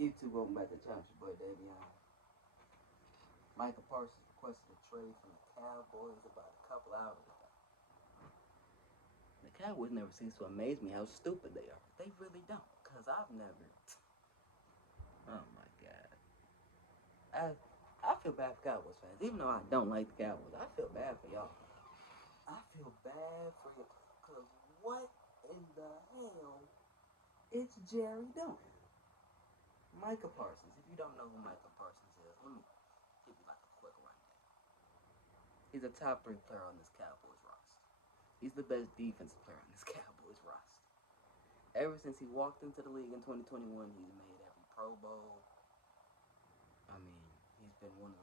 YouTube, welcome back to the channel. It's your boy Davion. Micah Parsons requested a trade from the Cowboys about a couple hours ago. The Cowboys never seems to amaze me how stupid they are. They really don't, because I've never... Oh my God. I feel bad for Cowboys fans. Even though I don't like the Cowboys, I feel bad for y'all. I feel bad for you, because what in the hell is Jerry doing? Micah Parsons. If you don't know who Micah Parsons is, let me give you like a quick rundown. He's a top 3 player on this Cowboys roster. He's the best defensive player on this Cowboys roster. Ever since he walked into the league in 2021, he's made every Pro Bowl. I mean, he's been one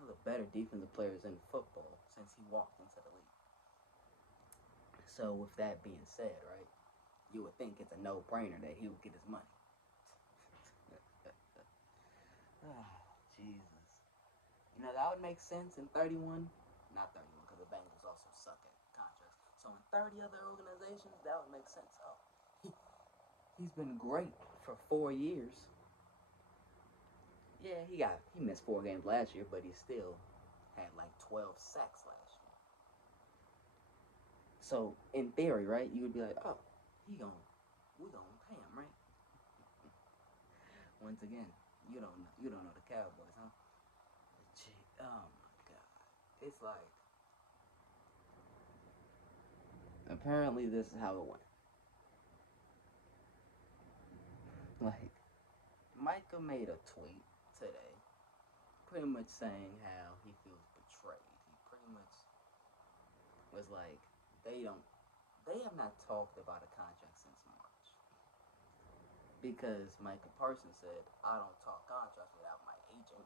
of the better defensive players in football since he walked into the league. So with that being said, right, you would think it's a no-brainer that he would get his money. Jesus. You know, that would make sense in 31. Not 31, because the Bengals also suck at contracts. So in 30 other organizations, that would make sense. Oh, he's been great for 4 years. Yeah, he missed 4 games last year, but he still had like 12 sacks last year. So in theory, right, you would be like, oh, we gonna pay him, right? Once again, you don't know the Cowboys, huh? Gee, oh my God. It's like, apparently this is how it went. Like, Micah made a tweet today pretty much saying how he feels betrayed. He pretty much was like, they have not talked about a contract since March. Because Micah Parsons said, I don't talk contracts without my agent.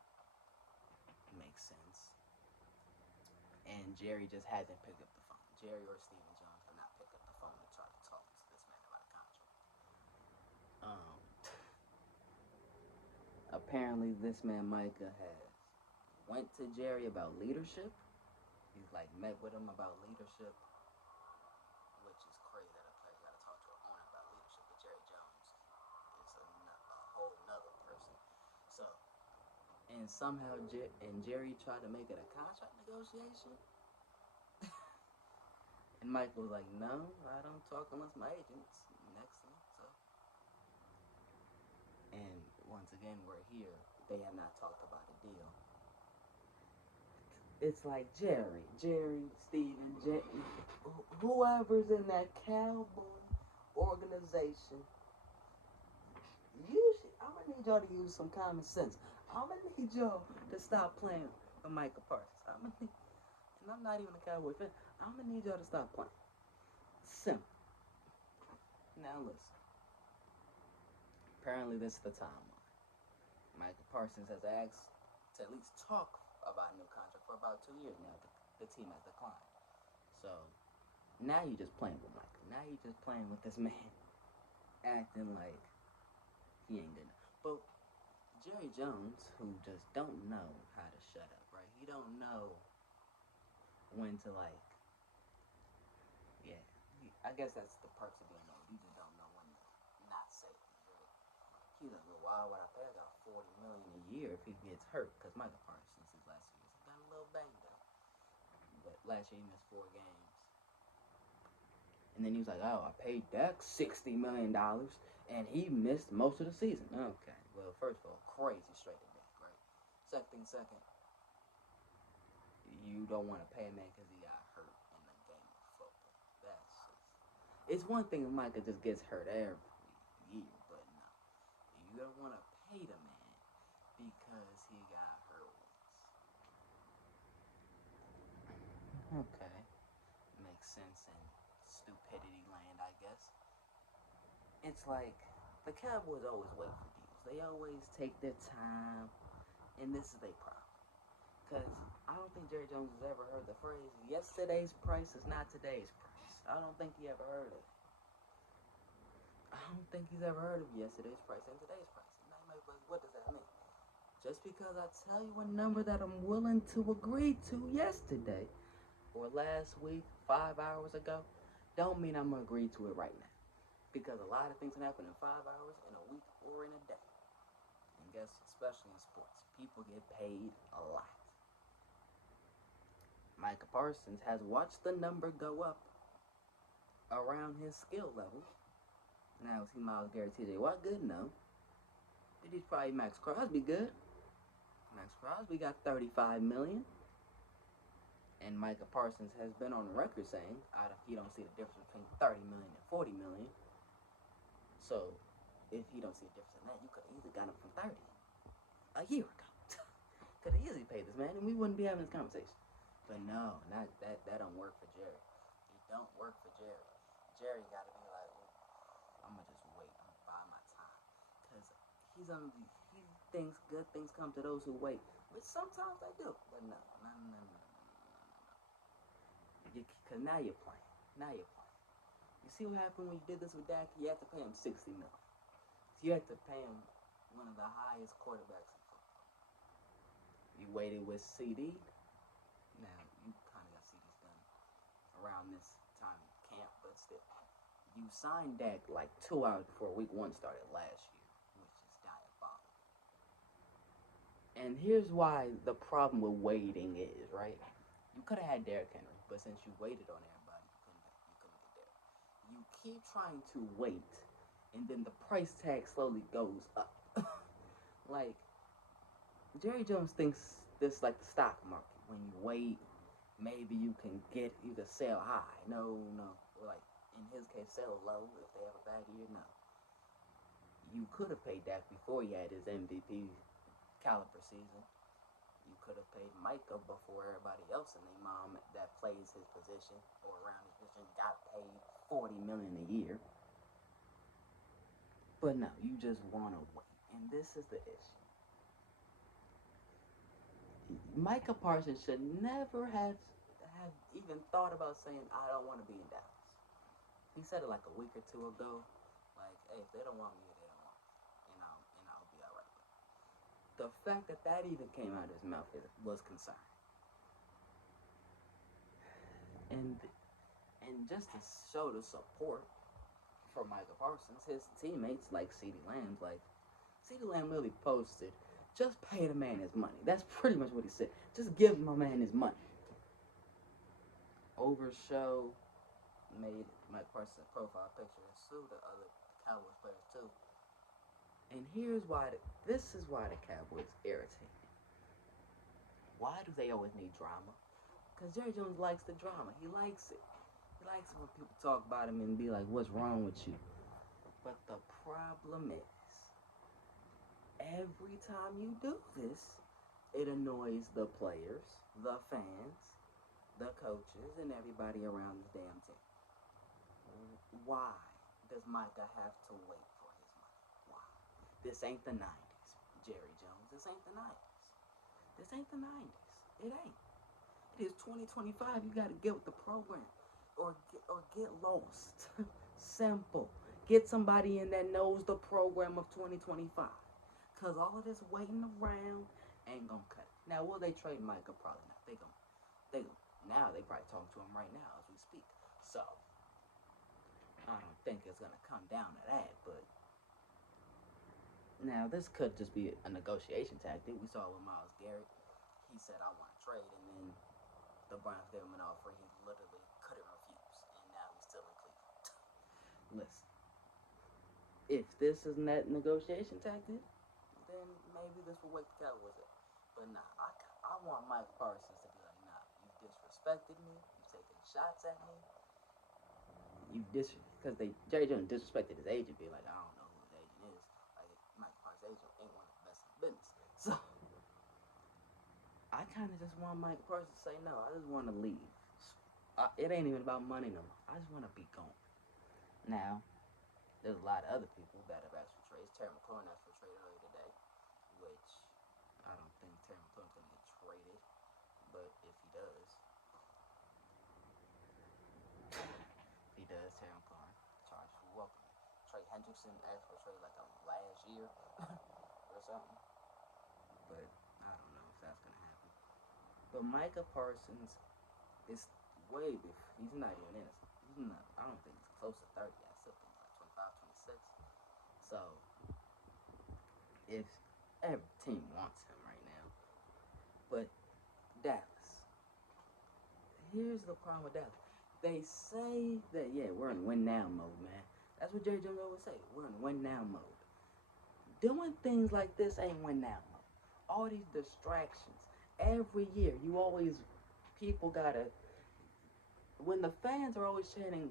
Makes sense. And Jerry just hasn't picked up the phone. Jerry or Stephen Jones have not picked up the phone to try to talk to this man about a contract. Apparently this man Micah has went to Jerry about leadership. He's like met with him about leadership, which is crazy that a player's got to talk to an owner about leadership. But Jerry Jones is a whole nother person. So, and somehow Jerry tried to make it a contract negotiation. And Michael was like, no, I don't talk unless my agent's next to me. So, and once again, we're here. They have not talked about a deal. It's like Jerry, Steven, whoever's in that Cowboy organization. I'm gonna need y'all to use some common sense. I'm gonna need y'all to stop playing with Micah Parsons. And I'm not even a Cowboy fan. I'm gonna need y'all to stop playing. Simple. Now listen. Apparently this is the timeline. Micah Parsons has asked to at least talk about a new contract for about 2 years now. The team has declined. So now you're just playing with Micah. Now you're just playing with this man, acting like he ain't good enough. But Jerry Jones, who just don't know how to shut up, right? He don't know when to like, yeah. I guess that's the perks of being old. You just don't know when to not say things, right? He's like, well, why would I pay? I got $40 million a year if he gets hurt, because Micah Parsons his last year got a little banged up. But last year he missed 4 games. And then he was like, oh, I paid Dak $60 million, and he missed most of the season. Okay, well, first of all, crazy straight to Dak, right? Second, you don't want to pay a man because he got hurt in the game of football. That's just... It's one thing if Micah just gets hurt every year, but no. You don't want to pay the man because he got hurt once. Okay. Makes sense in stupidity land, I guess. It's like the Cowboys always wait for deals. They always take their time, and this is their problem. Because I don't think Jerry Jones has ever heard the phrase, yesterday's price is not today's price. I don't think he ever heard it. I don't think he's ever heard of yesterday's price and today's price. And what does that mean? Just because I tell you a number that I'm willing to agree to yesterday or last week, 5 hours ago, don't mean I'm going to agree to it right now. Because a lot of things can happen in 5 hours, in a week, or in a day. And guess, especially in sports, people get paid a lot. Micah Parsons has watched the number go up around his skill level. Now, is he Myles Garrett, TJ Watt good? No. But he's probably Max Crosby good. Max Crosby got $35 million. And Micah Parsons has been on record saying he don't see the difference between $30 million and $40 million. So, if you don't see a difference in that, you could have easily got him from 30 a year ago. Could have easily paid this man, and we wouldn't be having this conversation. But no, not that. That don't work for Jerry. It don't work for Jerry. Jerry got to be like, I'm gonna just wait. I'm gonna buy my time, because he thinks good things come to those who wait, which sometimes they do. But no. Because now you're playing. You see what happened when you did this with Dak? You had to pay him $60 million. So you had to pay him one of the highest quarterbacks in football. You waited with CD. Now, you kind of got CD's done around this time in camp, but still. You signed Dak like 2 hours before week 1 started last year, which is diabolical. And here's why the problem with waiting is, right? You could have had Derrick Henry, but since you waited on everybody, you couldn't get Derrick. You keep trying to wait, and then the price tag slowly goes up. Like, Jerry Jones thinks this like the stock market. When you wait, maybe you can sell high. No. Like, in his case, sell low if they have a bad year. No. You could have paid Dak before he had his MVP caliber season. You could have paid Micah before everybody else and their mom that plays his position or around his position got paid $40 million a year. But no, you just want to wait. And this is the issue. Micah Parsons should never have even thought about saying, I don't want to be in Dallas. He said it like a week or two ago. Like, hey, if they don't want me, they don't want me. And I'll be all right with it. The fact that even came out of his mouth was concerning. And just to show the support for Micah Parsons, his teammates like CeeDee Lamb, really posted, just pay the man his money. That's pretty much what he said. Just give my man his money. Overshow made Micah Parsons' profile picture and sue the other Cowboys players too. And this is why the Cowboys irritate me. Why do they always need drama? Because Jerry Jones likes the drama. He likes it. He likes it when people talk about him and be like, what's wrong with you? But the problem is, every time you do this, it annoys the players, the fans, the coaches, and everybody around this damn team. Why does Micah have to wait for his money? Why? This ain't the 90s, Jerry Jones. This ain't the 90s. This ain't the 90s. It ain't. It is 2025. You got to get with the program or get lost. Simple. Get somebody in that knows the program of 2025. Because all of this waiting around ain't going to cut it. Now, will they trade Micah? Probably not. Now they probably talking to him right now as we speak. So, I don't think it's going to come down to that. But now, this could just be a negotiation tactic. We saw with Myles Garrett. He said, I want to trade. And then the Browns gave him an offer he literally couldn't refuse. And now he's still in Cleveland. Listen. If this is that negotiation tactic, then maybe this will wake the Cowboys up. But nah, I want Mike Parsons to be like, nah, you disrespected me. You taking shots at me. Because Jerry Jones disrespected his agent, be like, I don't know who his agent is. Like, Mike Parsons' agent ain't one of the best in the business. So, I kind of just want Mike Parsons to say, no, I just want to leave. It ain't even about money no more. I just want to be gone. Now, there's a lot of other people that have asked for trades. Terry McLaurin asked for a trade earlier today, which I don't think Terry McLaurin's going to get traded. But if he does, Terry McLaurin charged for welcoming. Trey Hendrickson asked for a trade like last year or something. But I don't know if that's going to happen. But Micah Parsons is way before. He's not even innocent. I don't think he's close to 30. I still think he's like 25 So if every team wants him right now, but Dallas. Here's the problem with Dallas. They say that, yeah, we're in win now mode, man. That's what Jerry Jones always say. We're in win now mode. Doing things like this ain't win now mode. All these distractions. Every year, people gotta, when the fans are always chanting,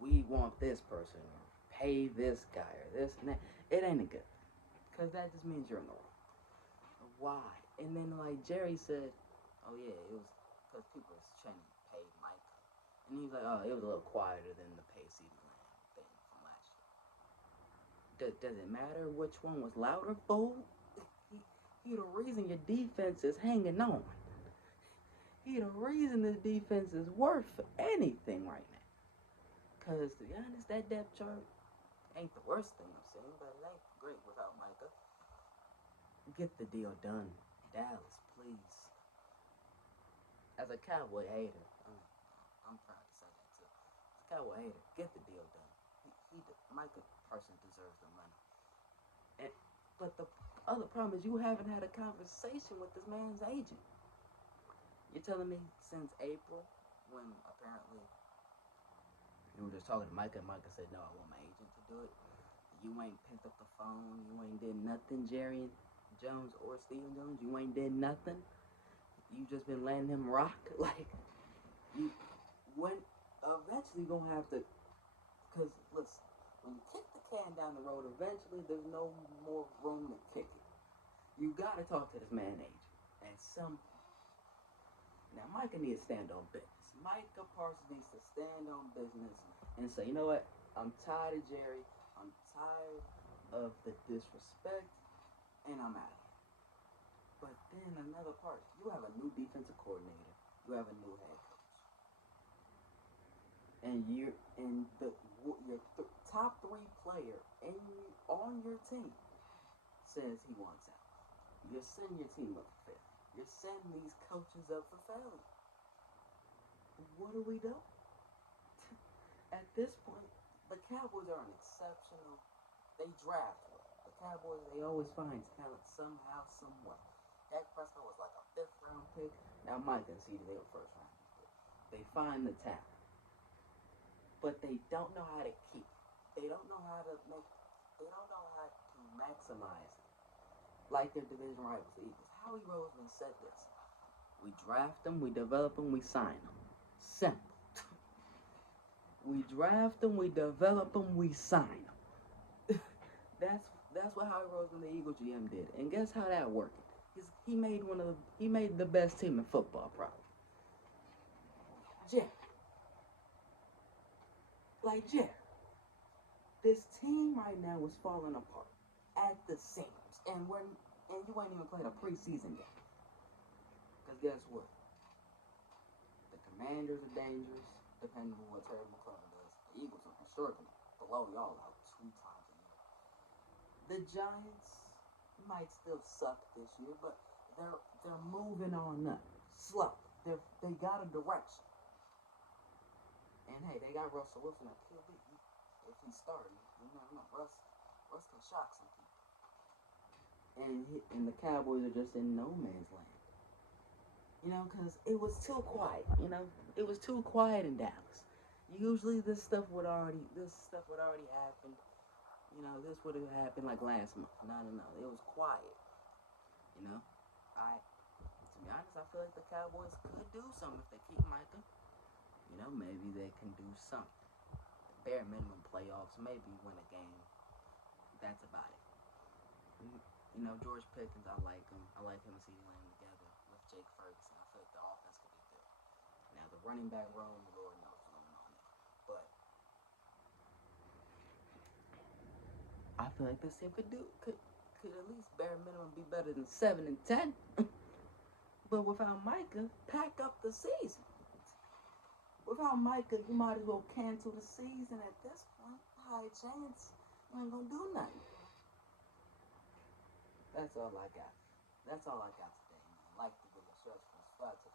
we want this person, or pay this guy, or this and that, it ain't good. Because that just means you're in the wrong. Why? And then, like Jerry said, oh yeah, it was because people was chanting pay Micah. And he's like, oh, it was a little quieter than the pay CeeDee Lamb thing from last year. Does it matter which one was louder, fool? He the reason your defense is hanging on. He the reason this defense is worth anything right now. Because, to be honest, that depth chart ain't the worst thing I've seen, but it ain't great without Micah. Get the deal done. Dallas, please. As a Cowboy hater, I'm proud to say that too. As a Cowboy hater, get the deal done. Micah Parsons deserves the money. But the other problem is you haven't had a conversation with this man's agent. You're telling me since April, when apparently you were just talking to Micah, and Micah said, no, I want my agent to do it. You ain't picked up the phone. You ain't did nothing, Jerry Jones or Stephen Jones. You ain't did nothing. You just been letting him rock. Like, eventually you're going to have to, because listen, when you kick the can down the road, eventually there's no more room to kick it. You got to talk to this man agent at some point. Now, Micah needs to stand on business. Micah Parsons needs to stand on business and say, you know what? I'm tired of Jerry. I'm tired of the disrespect, and I'm out of here. But then another part, you have a new defensive coordinator. You have a new head coach. And your top 3 player on your team says he wants out. You're setting your team up for failure. You're setting these coaches up for failure. What do we do? At this point, the Cowboys are an exceptional. They draft well. The Cowboys, they always find talent somehow, somewhere. Dak Prescott was like a 5th round pick. Now Micah and CeeDee, they were 1st round pick. They find the talent, but they don't know how to keep it. They don't know how to maximize it. Like their division rivals, the Eagles. Howie Roseman said this: we draft them, we develop them, we sign them. Simple. We draft them, we develop them, we sign them. That's what Howie Roseman, the Eagles GM, did. And guess how that worked? He made the best team in football, probably. Jerry. Like Jerry. This team right now is falling apart at the seams, and you ain't even played a preseason game. Because guess what? The Commanders are dangerous, depending on what Terry McLaurin does. The Eagles are for sure going to blow y'all out 2 times a year. The Giants might still suck this year, but they're moving on up. Slow. They got a direction. And hey, they got Russell Wilson at QB. If he's starting, you never know. Russ can shock some people. And the Cowboys are just in no man's land. You know, because it was too quiet. You know, it was too quiet in Dallas. Usually this stuff would already happen. You know, this would have happened like last month. No. It was quiet. You know, to be honest, I feel like the Cowboys could do something if they keep Micah. You know, maybe they can do something. Bare minimum playoffs, maybe win a game. That's about it. You know, George Pickens, I like him. I like him and CeeDee Lamb together with Jake Ferguson. I feel like the offense could be good. Now, the running back room, the Lord knows what's going on there. But I feel like this team could at least bare minimum be better than 7-10. But without Micah, pack up the season. Without Micah, you might as well cancel the season at this point. High chance you ain't gonna do nothing. That's all I got. That's all I got today, man. Like the video, stressful.